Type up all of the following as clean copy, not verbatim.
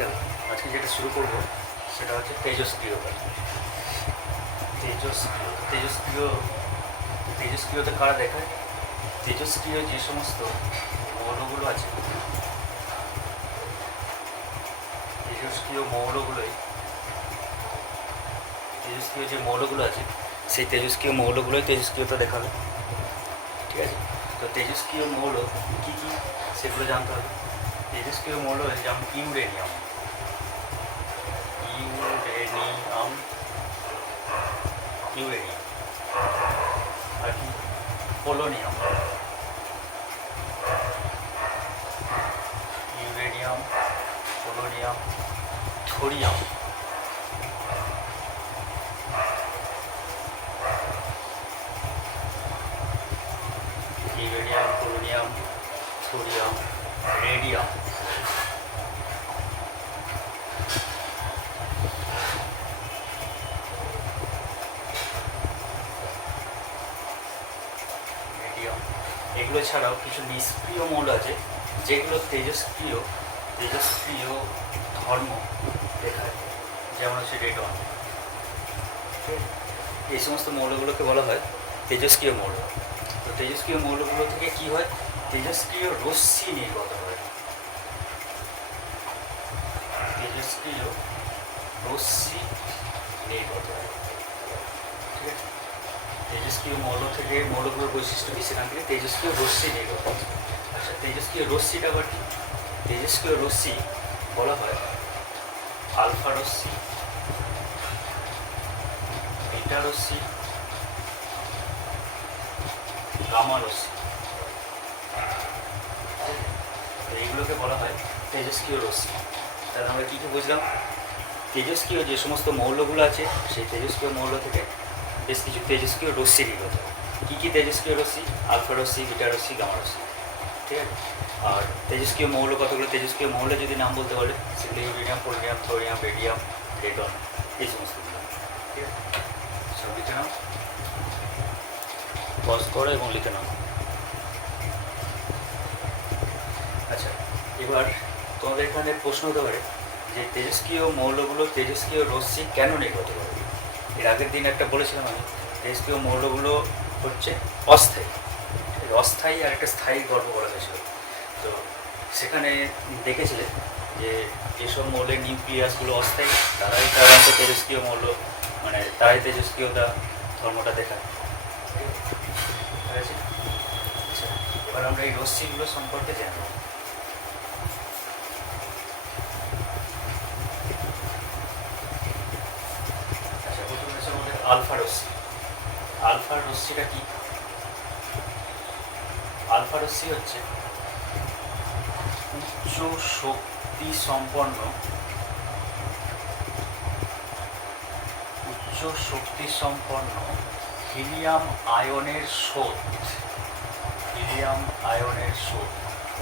দেখো আজকে যেটা শুরু করব সেটা হচ্ছে তেজস্ক্রিয়। তেজস্ক্রিয়তে কারা দেখায়? তেজস্ক্রিয় যে সমস্ত মৌলগুলো আছে, তেজস্ক্রিয় যে মৌলগুলো আছে সেই তেজস্ক্রিয় মৌলগুলোই তেজস্ক্রিয়তা দেখাবে। ঠিক আছে, তো তেজস্ক্রিয় মৌল কী কী সেগুলো জানতে হবে। তেজস্ক্রিয় মৌল যেমন ইউরেনিয়াম আর কি পোলোনিয়াম, থোরিয়াম, রেডিয়াম, এগুলো ছাড়াও কিছু নিষ্ক্রিয় মৌল আছে যেগুলো তেজস্ক্রিয় ধর্ম দেখায়, যেমন হচ্ছে রেডন। এই সমস্ত মৌলগুলোকে বলা হয় তেজস্ক্রিয় মৌল। তো তেজস্ক্রিয় মৌলগুলো থেকে কি হয়? তেজস্ক্রিয় রশ্মি নির্গত হয়। তেজস্ক্রিয় রশ্মি নির্গত হয়। ঠিক আছে, তেজস্ক্রিয় মৌল থেকে মৌলগুলোর বৈশিষ্ট্য কি? সেখান থেকে তেজস্ক্রিয় রশ্মি নির্গত হয়। আচ্ছা, তেজস্ক্রিয় রশ্মিটা আবার কি? তেজস্ক্রিয় রশ্মি বলা হয় আলফা রশ্মি, বিটা রশ্মি, গামা রশ্মি। এইগুলোকে বলা হয় তেজস্ক্রিয় রশ্মি। তাহলে আমরা কী কী বুঝলাম? তেজস্ক্রিয় যে সমস্ত মৌলগুলো আছে সেই তেজস্ক্রিয় মৌল থেকে বেশ কিছু তেজস্ক্রিয় রশ্মি নির্গত হয়। কী কী তেজস্ক্রিয় রশ্মি? আলফা রশ্মি, বিটা রশ্মি, গামা রশ্মি। ঠিক আছে, আর তেজস্ক্রিয় মৌল কতগুলো? তেজস্ক্রিয় মৌলের যদি নাম বলতে পারে সেগুলো uranium, polonium, thorium, radium, radon, এই সমস্তগুলো। ঠিক আছে, সব লিখে নাও, পজ করো এবং লিখে নাও। আচ্ছা, এবার তোমাদের এখানে প্রশ্ন হতে পারে যে তেজস্ক্রিয় মৌলগুলো তেজস্ক্রিয় রশ্মি কেন নির্গত করে? এর আগের দিন একটা বলেছিলাম আমি, তেজস্ক্রিয় মৌলগুলো হচ্ছে অস্থায়ী আর একটা স্থায়ী গর্ভ করা হয়েছিল। তো সেখানে দেখেছিলে যে যেসব মৌলের নিউক্লিয়াসগুলো অস্থায়ী তারাই সাধারণত তেজস্ক্রিয় মৌল, মানে তারাই তেজস্ক্রিয়তা ধর্মটা দেখায়। ঠিক আছে, আচ্ছা, এবার আমরা এই রশ্মিগুলো সম্পর্কে জানব। আচ্ছা, প্রথমে হচ্ছে আমাদের আলফা রশ্মি। আলফা রশ্মিটা কি? আলফা রশ্মি হচ্ছে উচ্চ শক্তি সম্পন্ন হিলিয়াম আয়নের স্রোত।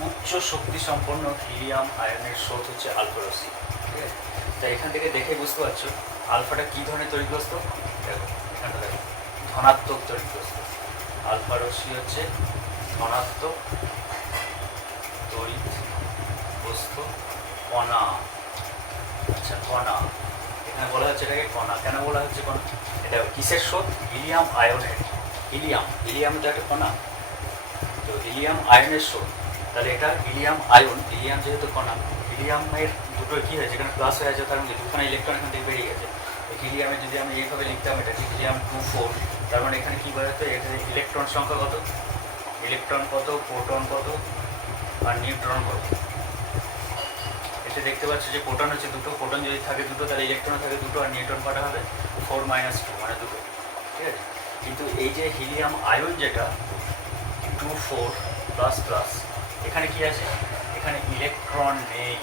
উচ্চ শক্তি সম্পন্ন হিলিয়াম আয়নের স্রোত হচ্ছে আলফা রশ্মি। ঠিক আছে, তাই এখান থেকে দেখে বুঝতে পারছো আলফাটা কী ধরনের তড়িৎগ্রস্ত। দেখো এখানটা দেখো, ধনাত্মক তড়িৎগ্রস্ত। আলফা রশ্মি হচ্ছে ধনাত্মক তড়িৎগ্রস্ত কণা। আচ্ছা, কণা এখানে বলা হচ্ছে এটাকে কণা। কেন বলা হচ্ছে কণা? এটা কিসের স্রোত? হিলিয়াম আয়নের। হিলিয়াম তো একটা কণা, তো হিলিয়াম আয়নের স্রোত। তাহলে এটা হিলিয়াম আয়ন, হিলিয়াম যেহেতু কণা, হিলিয়ামের দুটো কী হয়েছে এখানে প্লাস হয়ে আছে, তার মধ্যে দুখানা ইলেকট্রন এখান থেকে বেরিয়ে গেছে। তো হিলিয়ামে যদি আমি এইভাবে লিখতাম এটা হিলিয়াম 2 4, তার মানে এখানে কী বোঝাচ্ছে? এখানে ইলেকট্রন সংখ্যা কত, প্রোটন কত আর নিউট্রন কত। এতে দেখতে পাচ্ছি যে প্রোটন হচ্ছে দুটো, প্রোটন যদি থাকে দুটো তাহলে ইলেকট্রন থাকে দুটো, আর নিউট্রন কটা হবে? 4 - 2, মানে দুটো। ঠিক আছে, কিন্তু এই যে হিলিয়াম আয়ন যেটা 2 4 প্লাস প্লাস, এখানে কি আছে? এখানে ইলেকট্রন নেই।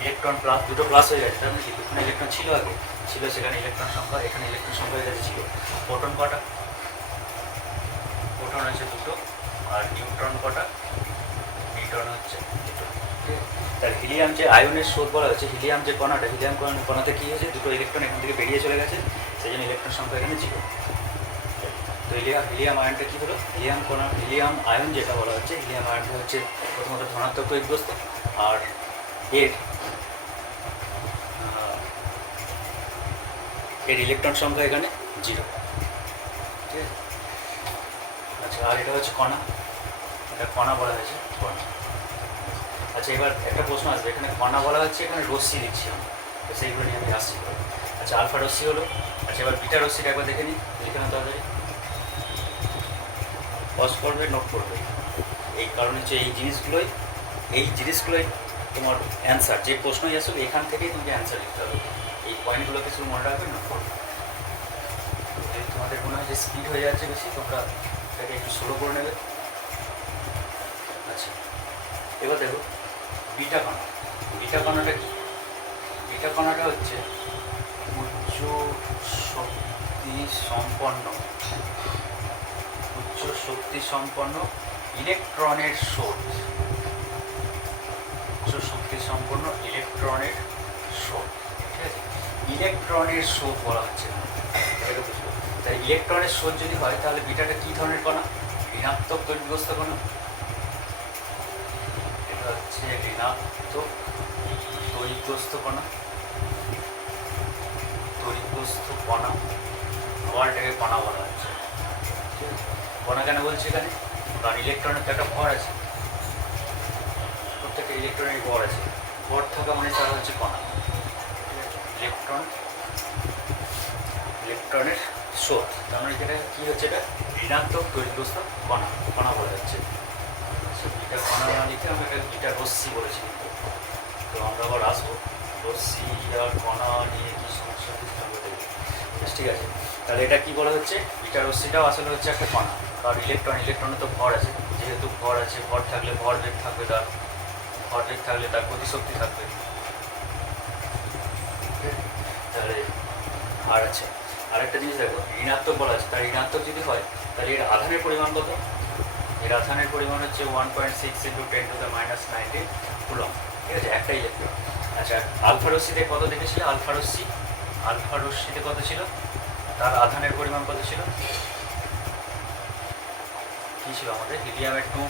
ইলেকট্রন প্লাস দুটো প্লাস হয়ে গেছে, তার মানে কি দুখানে ইলেকট্রন ছিল, আগে ছিল, সেখানে ইলেকট্রন সংখ্যা, এখানে ইলেকট্রন সংখ্যা হয়ে গেছে ছিল। প্রোটন কটা? প্রোটন হচ্ছে দুটো, আর নিউট্রন কটা? নিউট্রন হচ্ছে দুটো। ঠিক আছে, তার হিলিয়াম যে আয়নের স্রোত বলা হচ্ছে, হিলিয়াম যে কণাটা, হিলিয়াম কণাতে কী হয়েছে? দুটো ইলেকট্রন এখান থেকে বেরিয়ে চলে গেছে, সেই জন্য ইলেকট্রন সংখ্যা এখানে ছিল। তো হিলিয়াম আয়নটা কী হলো? হিলিয়াম আয়ন যেটা বলা হচ্ছে, হিলিয়াম আয়নটা হচ্ছে প্রথমত ধনাত্মক তড়িৎগ্রস্ত, আর এর এর ইলেকট্রন সংখ্যা এখানে 0, ঠিক আছে। আচ্ছা, আর এটা হচ্ছে কণা, এটা কণা বলা হয়েছে কণা। আচ্ছা, এবার একটা প্রশ্ন আসবে, এখানে কণা বলা হচ্ছে, এখানে রশ্মি দিচ্ছি আমি, তো সেইগুলো নিয়ে আমি আসছি। আচ্ছা, আলফা রশ্মি হলো। আচ্ছা, এবার বিটা রশ্মিটা একবার দেখে নিই, লিখে না তাড়াতাড়ি, পজ করবে, নোট করবে। এই কারণ হচ্ছে এই জিনিসগুলোই তোমার অ্যান্সার, যে প্রশ্নই আসবে এখান থেকেই তোমাকে অ্যান্সার লিখতে হবে। এই পয়েন্টগুলো কিছু মনে রাখবে, নোট করবে। যদি তোমাদের মনে হয় যে স্পিড হয়ে যাচ্ছে বেশি, তোমরা এটাকে একটু স্লো করে নেবে। আচ্ছা, এবার দেখো বিটা কণা। বিটা কণাটা কি? বিটা কণাটা হচ্ছে উচ্চ শক্তি সম্পন্ন ইলেকট্রনের সোর্স। উচ্চ শক্তি সম্পন্ন ইলেকট্রনের সোর্স, ঠিক আছে। ইলেকট্রনের সোর্স বলা হচ্ছে, এটাকে বুঝবো। তাই ইলেকট্রনের সোর্স যদি হয়, তাহলে বিটাটা কী ধরনের কণা? ঋণাত্মক তড়িৎগ্রস্ত কণা। এটা হচ্ছে ঋণাত্মক তড়িৎগ্রস্ত কণা, আবার এটাকে কণা বলা হচ্ছে, ঠিক আছে। কণা কেন বলছি এখানে? কারণ ইলেকট্রনের তো একটা ভর আছে, প্রত্যেকটা ইলেকট্রনের ভর আছে, ভর থাকা মানে তারা হচ্ছে কণা, ইলেকট্রনের স্রোত। তার মানে যেটা কী হচ্ছে, এটা ঋণাত্মক তড়িৎগ্রস্ত কণা বলা হচ্ছে। এটা কণা না লিখে আমরা এটা বিটা রশ্মি বলেছি, তো আমরা আবার আসবো রশ্মি আর কণা নিয়ে কী সমস্যা হচ্ছে আমরা দেখব, ঠিক আছে। তাহলে এটা কী বলা হচ্ছে? বিটা রশ্মিটাও আসলে হচ্ছে একটা কণা, কারণ ইলেকট্রনে তো ভর আছে, যেহেতু ভর আছে, ভর থাকলে ভরবেগ থাকবে, ভরবেগ থাকলে তার গতিশক্তি থাকবে। তাহলে আর আছে আরেকটা জিনিস দেখো, ঋণাত্মক বলা আছে, তার ঋণাত্মক যদি হয় তাহলে এর আধানের পরিমাণ কত? এর আধানের পরিমাণ হচ্ছে 1.6 × 10⁻⁹ কুলম্ব, ঠিক আছে, একটা ইলেকট্রন। আচ্ছা, আলফা রশ্মিতে কত দেখেছিল? আলফা রশ্মিতে কত ছিল? তার আধানের পরিমাণ কত ছিল? কী ছিল আমাদের? হিলিয়ামের 2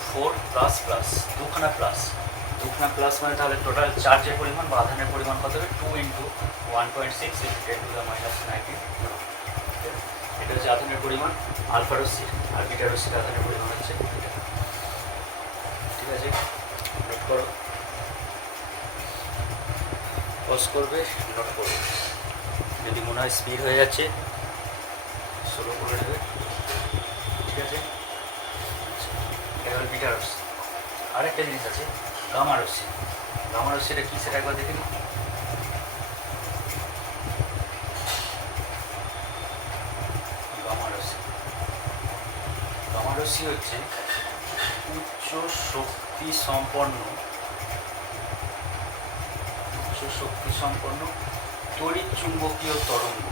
দুখানা প্লাস মানে তাহলে টোটাল চার্জের পরিমাণ বা আধানের পরিমাণ কত হবে? 2 × 1.6 × 10⁻⁹ এটা হচ্ছে আধানের পরিমাণ আলফা রশ্মির, আর বিটা রশ্মির আধানের পরিমাণ হচ্ছে, ঠিক আছে। নোট করো, পজ করবে, নোট করবে। যদি মনে হয় স্পিড হয়ে যাচ্ছে, স্লো করে নেবে, ঠিক আছে। এটা হল বিটা রশ্মি। আরেকটা জিনিস আছে, গামা রশ্মি। গামা রশ্মিটা কী, সেটা একবার দেখে নিই। গামা রশ্মি হচ্ছে উচ্চ শক্তি সম্পন্ন তড়িৎ চুম্বকীয় তরঙ্গ।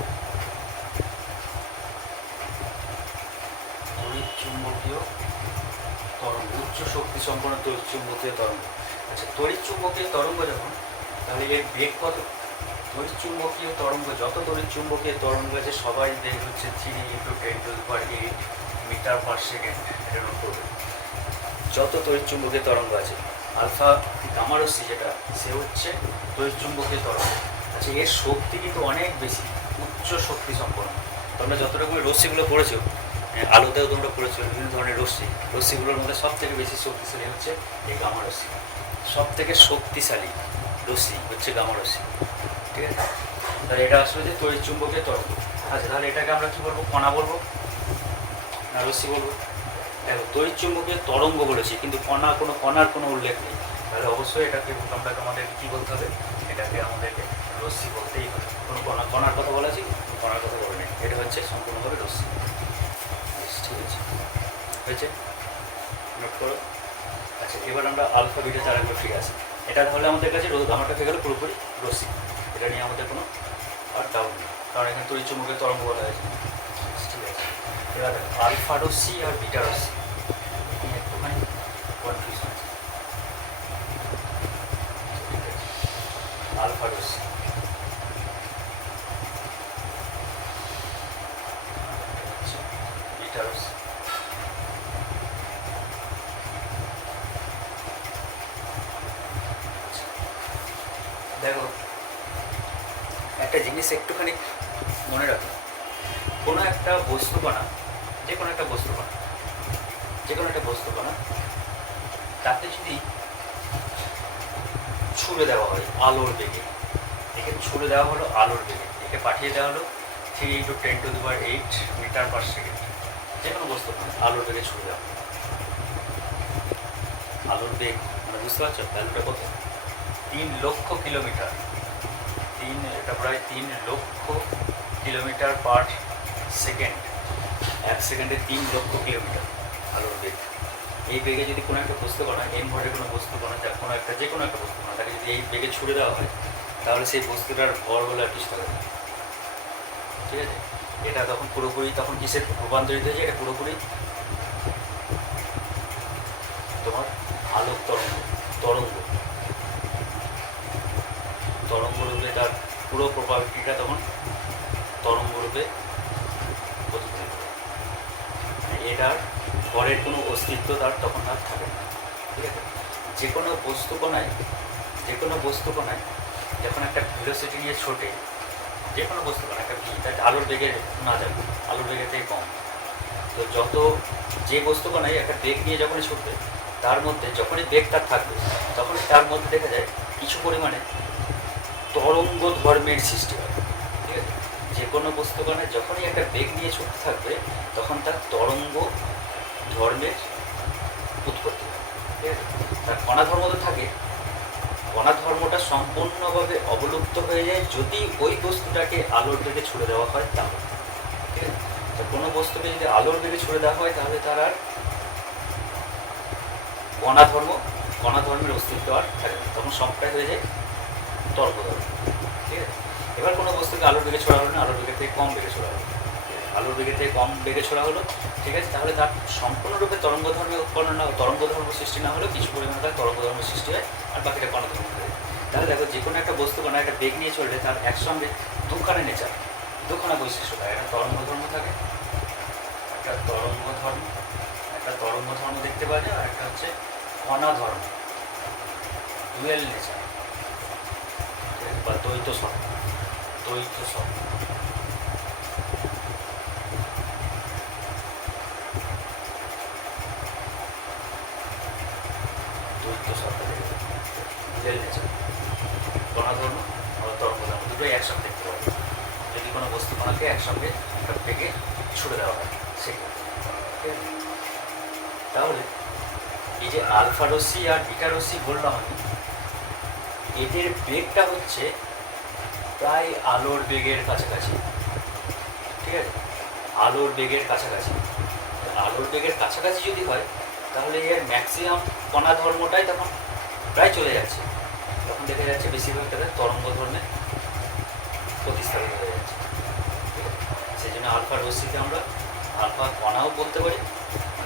উচ্চ শক্তি সম্পন্ন তড়িৎ চুম্বকীয় তরঙ্গ। আচ্ছা, তড়িৎ চুম্বকীয় তরঙ্গ যখন, তাহলে এর বেগ কত? তড়িৎ চুম্বকীয় তরঙ্গ, যত তড়িৎ চুম্বকীয় তরঙ্গ আছে সবাই বেগ হচ্ছে 3 × 10⁻⁸ মিটার/সেকেন্ড। এটা নোট করবে। যত তড়িৎ চুম্বকীয় তরঙ্গ আছে, আলফা গামা রশ্মি যেটা, সে হচ্ছে তড়িৎ চুম্বকীয় তরঙ্গ। আচ্ছা, এর শক্তি কিন্তু অনেক বেশি, উচ্চ শক্তি সম্পন্ন। তোমরা যত রকমের রশ্মিগুলো পড়েছো, আলোতেও তোমরা পড়েছো বিভিন্ন ধরনের রশ্মিগুলোর মধ্যে সব থেকে বেশি শক্তিশালী হচ্ছে এই গামা রশ্মি। সব থেকে শক্তিশালী রশ্মি হচ্ছে গামা রশ্মি, ঠিক আছে। তাহলে এটা আসলে যে তড়িৎ চুম্বকীয় তরঙ্গ। আচ্ছা, তাহলে এটাকে আমরা কী বলবো? কণা বলবো না রশ্মি বলবো? দেখো, তড়িৎ চুম্বকীয় তরঙ্গ বলেছি, কিন্তু কণার কোনো উল্লেখ নেই। তাহলে অবশ্যই এটাকে আমাদেরকে কী বলতে হবে? এটাকে আমাদেরকে রশ্মি বলতেই হবে। কোনো কণার কথা বলা আছে, কোনো কণার কথা বলে নেই। এটা হচ্ছে সম্পূর্ণভাবে রশ্মি, ঠিক আছে, হয়েছে, নোট করো। আচ্ছা, এবার আমরা আলফা বিটা তারাঙ্গে ফিরে আসি। এটা তাহলে আমাদের কাছে গামাটা হয়ে গেল পুরোপুরি রশ্মি। এটা নিয়ে আমাদের কোনো আর ডাউট নেই, কারণ এখানে তড়িৎ চুম্বকীয় তরঙ্গ বলা হয়েছে, ঠিক আছে। এবার আলফা রশ্মি আর বিটা রশ্মি একটুখানি কনফিউশন আছে। আলফা রশ্মি, বিটা রশ্মি। দেখো, একটা জিনিস একটুখানি মনে রাখো, কোনো একটা বস্তু কণা, যে কোনো একটা বস্তু কণা, যে কোনো একটা বস্তু কণা, তাকে যদি ছুড়ে দেওয়া হয় আলোর বেগে, একে ছুড়ে দেওয়া হলো আলোর বেগে, একে পাঠিয়ে দেওয়া হলো 3 × 10⁸ মিটার/সেকেন্ড, যে কোনো বস্তু কণা আলোর বেগে ছুড়ে দেওয়া হয়। আলোর বেগ মানে বুঝতে পারছো ভ্যালুটা কত? 3 লক্ষ কিলোমিটার, এটা প্রায় 3 লক্ষ কিলোমিটার/সেকেন্ড। 1 সেকেন্ডে 3 লক্ষ কিলোমিটার আলোর বেগ। এই বেগে যদি কোনো একটা বস্তু কণা, এম ভরের কোনো বস্তু কণা, যা কোনো একটা, যে কোনো একটা বস্তু কণা, তাকে যদি এই বেগে ছুড়ে দেওয়া হয়, তাহলে সেই বস্তুটার ভর হলো 1 হবে। ঠিক আছে, এটা তখন পুরোপুরি তখন কিসের রূপান্তরিত হয়েছে? এটা পুরোপুরি তোমার আলোক তরঙ্গ রূপে তার পুরো প্রপার্টিটা তখন তরঙ্গ রূপে প্রতিফলিত হবে। এটার ভরের কোনো অস্তিত্ব তার তখন আর থাকে না। ঠিক আছে, যে কোনো বস্তু কণায় যখন একটা ভেলোসিটি নিয়ে ছোটে, যে কোনো বস্তু কণা একটা ভি, তার আলোর বেগে না যাবে, আলোর বেগের থেকে কম। তো যে বস্তু কণায় একটা বেগ নিয়ে যখনই ছুটবে, তার মধ্যে যখনই বেগ তার থাকবে, তখনই তার মধ্যে দেখা যায় কিছু পরিমাণে তরঙ্গ ধর্মের সৃষ্টি হয়। ঠিক আছে, যে কোনো বস্তু কণায় যখনই একটা বেগ নিয়ে ছুটতে থাকবে, তখন তার তরঙ্গ ধর্মের উৎপত্তি হয়। ঠিক আছে, তার কণা ধর্ম তো থাকে, কণা ধর্মটা সম্পূর্ণভাবে অবলুপ্ত হয়ে যায় যদি ওই বস্তুটাকে আলোর বেগে ছুড়ে দেওয়া হয় তাহলে। ঠিক আছে, তো কোনো বস্তুকে যদি আলোর বেগে ছুড়ে দেওয়া হয়, তাহলে তার আর কণা ধর্মের অস্তিত্ব আর থাকে না, তখন সবটাই হয়ে যায় তরঙ্গ ধর্ম। ঠিক আছে, এবার কোনো বস্তুকে আলোর বেগে ছোড়া হলো না, আলোর বেগের থেকে কম বেগে ছোড়া হলো, আলোর বেগের থেকে কম বেগে ছোড়া হলো। ঠিক আছে, তাহলে তার সম্পূর্ণরূপে তরঙ্গ ধর্মের উৎপন্ন না, তরঙ্গ ধর্ম সৃষ্টি না হলেও কিছু পরিমাণে তার তরঙ্গ ধর্ম সৃষ্টি হয়, আর বাকিটা কণা ধর্ম হয়ে যায়। তাহলে দেখো, যে কোনো একটা বস্তু কণা একটা বেগ নিয়ে চললে তার একসঙ্গে দুখানা নেচার, দুখানা বৈশিষ্ট্য থাকে। একটা তরঙ্গ ধর্ম থাকে, একটা তরঙ্গ ধর্ম দেখতে পাওয়া যায়, আর একটা হচ্ছে কণা ধর্ম, ডুয়েল নেচার বা দ্বৈত সত্তা। ডুয়েল নেচার, কণা ধর্ম আর তরঙ্গ ধর্ম দুটোই একসঙ্গে দেখতে পাওয়া যায় যদি কোনো বস্তু কণাকে একসঙ্গে একটা বেগে ছুড়ে দেওয়া হয় সেক্ষেত্রে। ঠিক আছে, তাহলে এই যে আলফা রশ্মি আর বিটা রশ্মি বললাম আমি, এদের বেগটা হচ্ছে প্রায় আলোর বেগের কাছাকাছি। ঠিক আছে, আলোর বেগের কাছাকাছি যদি হয়, তাহলে এর ম্যাক্সিমাম কণা ধর্মটাই তখন প্রায় চলে যাচ্ছে, তখন দেখা যাচ্ছে বেশিরভাগ তাদের তরঙ্গ ধর্মে প্রতিস্থাপিত হয়ে যাচ্ছে। ঠিক আছে, সেই জন্য আলফা রশ্মিকে আমরা আলফা কণাও বলতে পারি,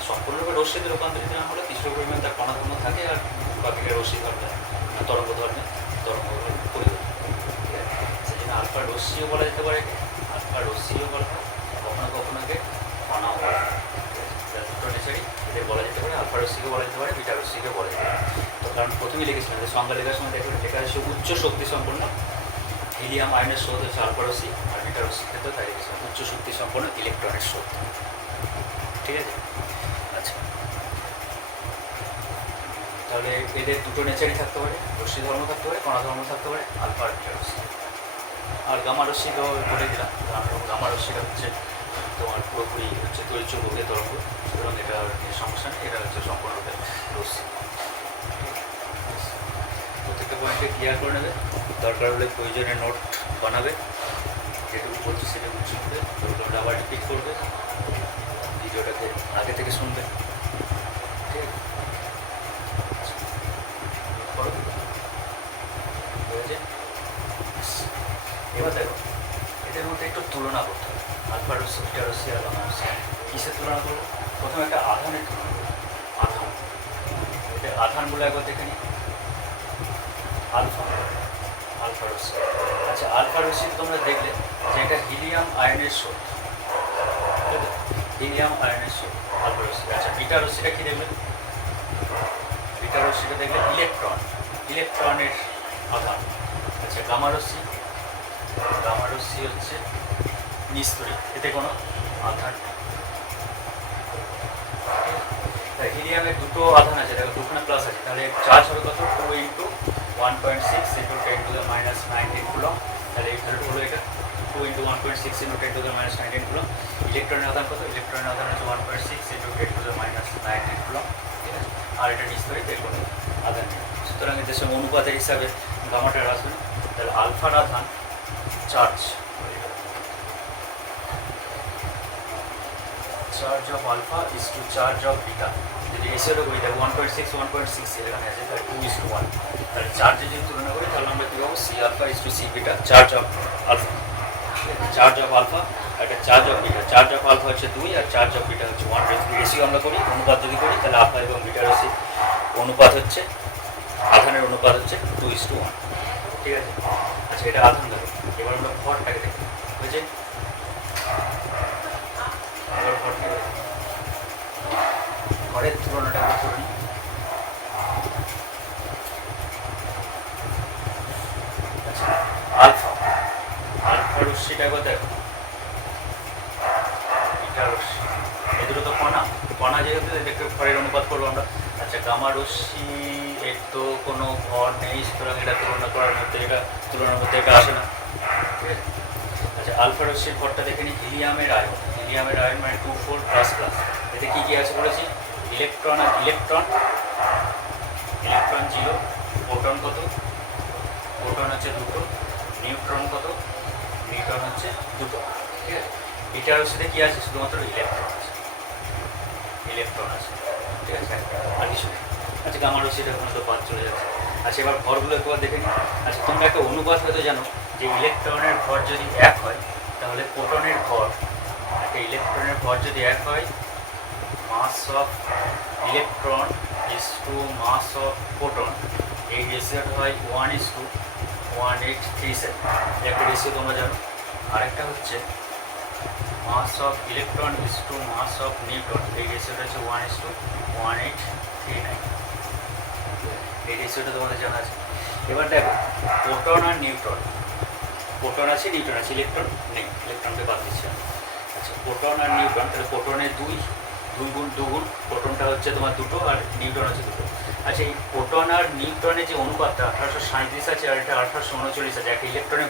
সম্পূর্ণরূপে রশ্মিতে রূপান্তরিত না হলে কিছু পরিমাণ তার কণা ধর্ম থাকে, আর বাকিটা রশ্মি ধর্মে তরঙ্গ ধর্মে পরিবর্তন। ঠিক আছে, সেই জন্য আলফা রশ্মিও বলা যেতে পারে, আলফা রশ্মিও বলা হয়, কখনো কখনোকে কণাও বলা হয়। দুটো নেচারই এদের বলা যেতে পারে, আলফা রশ্মিকে বলা যেতে পারে, বিটা রশ্মিকে বলা যেতে পারে। তো কারণ প্রথমেই লিখেছিলাম যে সংজ্ঞা লেখার সময় লেখা হচ্ছে উচ্চ শক্তি সম্পন্ন হিলিয়াম আয়নের স্রোত হচ্ছে আলফা রশ্মি, আর বিটা রশ্মির ক্ষেত্রে তাই লিখেছিলাম উচ্চ শক্তি সম্পন্ন ইলেকট্রনের স্রোত। ঠিক আছে, আচ্ছা, তাহলে এদের দুটো নেচারই থাকতে পারে, রশ্মি ধর্ম থাকতে পারে, কণা ধর্ম থাকতে পারে, আলফা আর বিটা রশ্মি। আর গামা রশ্মি তো বলে দিলাম, গামা রশ্মিটা হচ্ছে তোমার পুরোপুরি হচ্ছে তড়িৎচুম্বকীয় তরঙ্গ, সুতরাং এটা সমস্যা নেই, এটা হচ্ছে সম্পূর্ণরূপে রশ্মি। প্রত্যেকটা পয়েন্টকে ক্লিয়ার করে নেবে, দরকার হলে প্রয়োজনে নোট বানাবে, যেটুকু বলছি সেটুকু শুনবে, ওগুলো আবার রিপিট করবে, ভিডিওটাকে আগে থেকে শুনবে। ঠিক আছে, এবার দেখো, এদের মধ্যে একটু তুলনা করতে হবে, আলফা রশ্মি, বিটা রশ্মি আর গামা রশ্মি। কিসের তুলনা করবো? প্রথমে একটা আধানের তুলনা করবো। এদের আধানগুলো একবার দেখে নিই। আলফা রশ্মি, আচ্ছা, আলফা রশ্মি তোমরা দেখলে যে এটা হিলিয়াম আয়নের স্রোত, আলফা রশ্মি। আচ্ছা, বিটা রশ্মিটা কি দেখবে? বিটা রশ্মিটা দেখলে ইলেকট্রনের আধান। আচ্ছা, গামা রশ্মি হচ্ছে নিস্তরী, এতে কোনো আধান। হিলিয়ামের দুটো আধান আছে, দেখো দুখানে প্লাস আছে, তাহলে চার্জ হবে কত 2 ইন্টু 1.6 ইন্টু 10⁻⁹ কুলম। তাহলে এই ভ্যালুটা হলো এটা 2 ইন্টু 1.6 ইন্টু 10⁻⁹ কুলম। ইলেকট্রনের আধান কত? ইলেকট্রনের আধান হচ্ছে 1.6 ইন্টু 10⁻⁹ কুলম, ঠিক আছে। আর এটা নিস্তরিত কোনো আধান নেই, সুতরাং এদের সঙ্গে অনুপাতের হিসাবে গামাটার আসবে। তাহলে আলফার আধান charge of alpha is to charge of beta. যদি রেশিওটা করি তাহলে 1.6 এখানে আছে, তাহলে 2:1। তাহলে চার্জে যদি তুলনা করি তাহলে আমরা কী পাবো? C alpha is to C beta, charge of alpha. Charge of alpha একটা charge of beta, charge of alpha হচ্ছে 2 আর চার্জ অফ বিটা হচ্ছে 1। রেশিও আমরা করি, অনুপাত যদি করি তাহলে আলফা এবং বিটা রেশিও অনুপাত হচ্ছে, আধানের অনুপাত হচ্ছে 2:1, ঠিক আছে। আচ্ছা, এটা আধান ধরো। এবার আমরা ভরটাকে দেখি, বুঝেছি? এবার ভরটাকে ঘরের তুলনাটা করে নিই। আচ্ছা, আলফা রশ্মিটা একবার দেখো, বিটা রশ্মি, এই দুটো তো কণা যেহেতু এদেরকে ভরের অনুপাত করবো আমরা। আচ্ছা, গামা রশ্মি এর তো কোনো ভর নেই, সুতরাং এটা তুলনার মধ্যে এটা আসে না, ঠিক আছে। আচ্ছা, আলফা রশ্মির ভরটা দেখে নিই। হিলিয়ামের আয়ন মানে 2,4++। এতে কী কী আছে বলেছি? ইলেকট্রন 0, প্রোটন কত? প্রোটন হচ্ছে 2, নিউট্রন কত? নিউট্রন হচ্ছে 2, ঠিক আছে। বিটা রশ্মিতে কী আছে? শুধুমাত্র ইলেকট্রন আছে, ঠিক আছে, আর কিছু নেই। আচ্ছা, গামা রশ্মিটা ওখানে তো বাদ চলে যাচ্ছে। আচ্ছা, এবার ভরগুলো একবার দেখে নিই। আচ্ছা, তোমরা একটা অনুপাত হয়তো জানো যে ইলেকট্রনের ভর যদি 1 হয় তাহলে প্রোটনের ভর, একটা ইলেকট্রনের ভর যদি 1 হয়, mass of electron is to mass of proton, এই রেশিওটা হয় 1:1837। একটা রেশিও তোমরা জানো। আরেকটা হচ্ছে mass of electron is to mass of neutron, এই রেশিওটা হচ্ছে 1:1839। এই রেশিওটা তোমাদের জানা আছে। এবার দেখো, প্রোটন আর নিউট্রন, প্রোটন আছে নিউট্রন আছে, ইলেকট্রন নেই, ইলেকট্রনকে বাদ দিচ্ছি। আচ্ছা, প্রোটন আর নিউট্রন, তাহলে প্রোটনের 2 গুণ, প্রোটনটা হচ্ছে তোমার 2 আর নিউট্রন হচ্ছে 2। আচ্ছা, এই প্রোটন আর নিউট্রনের যে অনুপাতটা 1837 আছে আর এটা 1839 আছে। একটা ইলেকট্রনের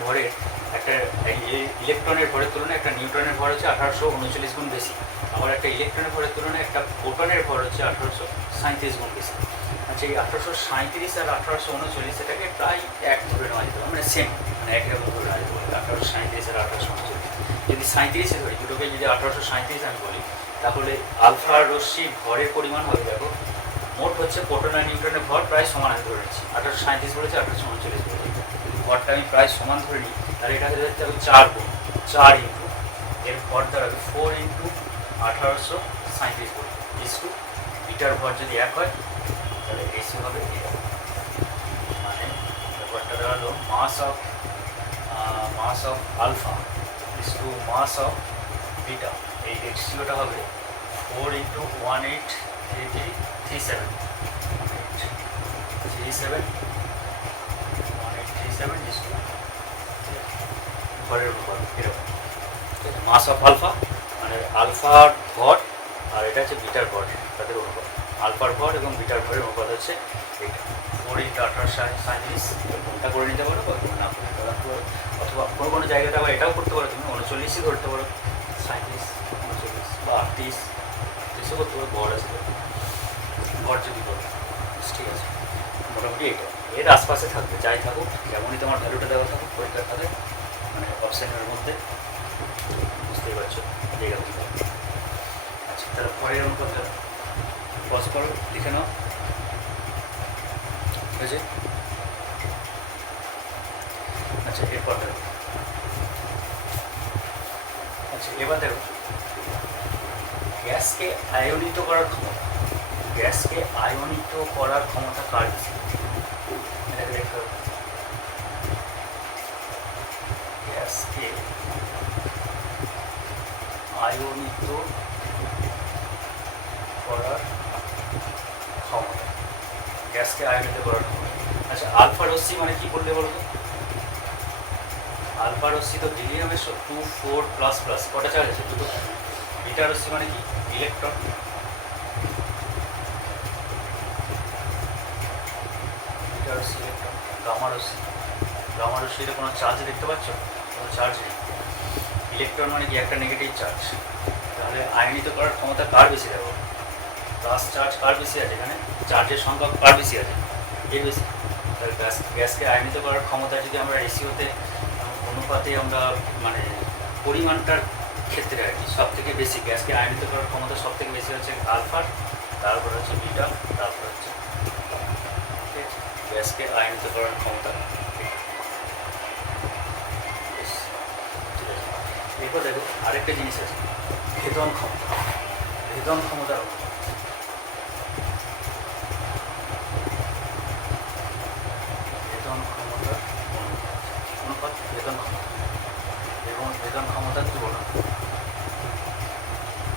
ভরের তুলনায় একটা নিউট্রনের ভর হচ্ছে 1839 গুণ বেশি। আবার একটা ইলেকট্রনের ভরের তুলনায় একটা প্রোটনের ভর হচ্ছে 1837 গুণ বেশি। আচ্ছা, এই 1837 আর 1839 এটাকে প্রায় এক ধরে নেওয়া যেতে পারে, মানে সেম, মানে একই রকম ধরে নেওয়া যেতে পারে 1837 আর 1839। যদি 37-এ ধরি, দুটোকে যদি 1837 আমি বলি, তাহলে আলফা রশ্মির ভরের পরিমাণ হবে, দেখো মোট হচ্ছে প্রোটন আর নিউট্রনের ভর প্রায় সমান আমি ধরে নিচ্ছি। 1837 বলেছে, 1839 বলেছে। যদি ভরটা আমি প্রায় সমান ধরে নিই তাহলে এটা হয়ে যাচ্ছে 4 গুণ, 4 ইন্টু এর ভর দাঁড়াবে 4 ইন্টু 1837 বলি ইস্টু বিটার ভর যদি 1 হয় তাহলে এসি হবে এটা, মানে ব্যাপারটা দাঁড়ালো mass of alpha is to mass of beta. এই রেশিওটা হবে 4 ইন্টু 1837 ভরের উপর এরকম মাস অফ আলফা, মানে আলফার ভর আর এটা হচ্ছে বিটার ভর, তাদের অনুপাত। আলফার ভর এবং বিটার ভরের অনুপাত হচ্ছে এইটা 4 ইন্টু 1837। কোনটা করে নিতে পারো বা না করে নিতে পারো, অথবা কোনো জায়গাটা আবার এটাও করতে পারো, তুমি 39ই ধরতে পারো, 37, 39 বা 38 এসে করতে পারো, ভর আছে ভর যদি করো, ঠিক আছে। মোটামুটি এটা এর আশপাশে থাকবে, যাই থাকুক, যেমনই তোমার ভ্যালুটা দেওয়া থাকুক পরীক্ষার খাতে, মানে অপশানের মধ্যে, বুঝতেই পারছো যেরকম। আচ্ছা, তাহলে পরের অনুপাতটা পজ করো, লিখে নাও, ঠিক আছে। আচ্ছা, এরপর দেখো, আচ্ছা এবার দেখো গ্যাসকে আয়নিত করার ক্ষমতা কার বেশি, এটাকে দেখতে হবে। গ্যাসকে আয়নিত করার ক্ষমতা, আচ্ছা, আলফা রশ্মি মানে কি বললে বলতো? আলফা আলফা রশ্মি তো হিলিয়ামের 2 4++, কটা চার্জ আছে? দুটো। বিটা রশ্মি মানে কি? ইলেকট্রন। বিটা রশ্মি ইলেকট্রন। গামা রশ্মি, গামা রশ্মিতে কোনো চার্জ দেখতে পাচ্ছ? কোনো চার্জ নেই। ইলেকট্রন মানে কি? একটা নেগেটিভ চার্জ। তাহলে আয়নিত করার ক্ষমতা কার বেশি দেবো? প্লাস চার্জ কার বেশি আছে এখানে? চার্জের সংখ্যা কার বেশি আছে? এর বেশি। তাহলে গ্যাসকে আয়নিত করার ক্ষমতা যদি আমরা রেশিওতে অনুপাতে আমরা মানে পরিমাণটার ক্ষেত্রে আর কি সব থেকে বেশি গ্যাসকে আয়নিত করার ক্ষমতা সব থেকে বেশি হচ্ছে আলফার, তারপর হচ্ছে বিটা, তারপর হচ্ছে গ্যাসকে আয়নিত করার ক্ষমতা। ঠিক আছে, এরপর দেখো আরেকটা জিনিস আছে, ভেদন ক্ষমতা। ভেদন ক্ষমতার অনুপাত ভেদন ক্ষমতা এবং ভেদন ক্ষমতার তুলনা।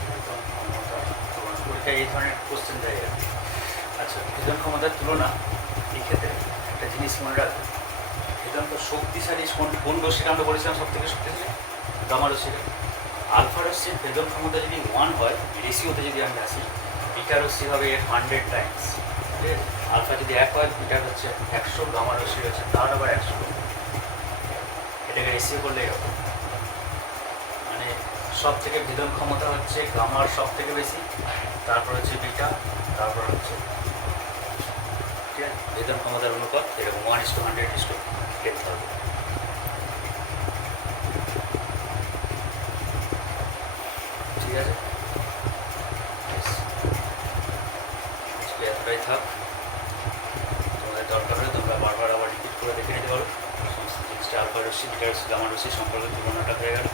ভেদন ক্ষমতার তুলনা পরীক্ষায় এই ধরনের কোশ্চেন দেয় আর কি। আচ্ছা, ভেদন ক্ষমতার তুলনা এই ক্ষেত্রে একটা জিনিস মনে রাখবে, ভেদন তো শক্তিশালী কোন রশ্মিটা আমরা বলেছিলাম সব থেকে শক্তিশালী? গামা রশ্মিটা। আলফা রশ্মির ভেদন ক্ষমতা যদি 1 হয়, রেশিওতে যদি আমরা আসি, বিটা রশ্মি হবে 100 টাইমস। ঠিক আছে, আলফা যদি 1 হয়, বিটা হচ্ছে 100, গামা রশ্মি হচ্ছে তার আবার 100। এটাকে রেশিও করলেই হবে। মানে সব থেকে ভেদন ক্ষমতা হচ্ছে গামার সব থেকে বেশি, তারপর হচ্ছে বিটা, তারপর হচ্ছে, ঠিক আছে, ভেদন ক্ষমতার অনুপাত এরকম 1:100:10 হবে। ঠিক আছে, এতটাই থাক। তোমাদের দরকার হলে তোমরা বারবার আবার রিপিট করে দেখে নিতে পারো। সমস্ত জিনিসটা আলফা রশ্মি, বিটা রশ্মি, গামা রশ্মি সম্পর্কে তুলনাটা হয়ে গেল।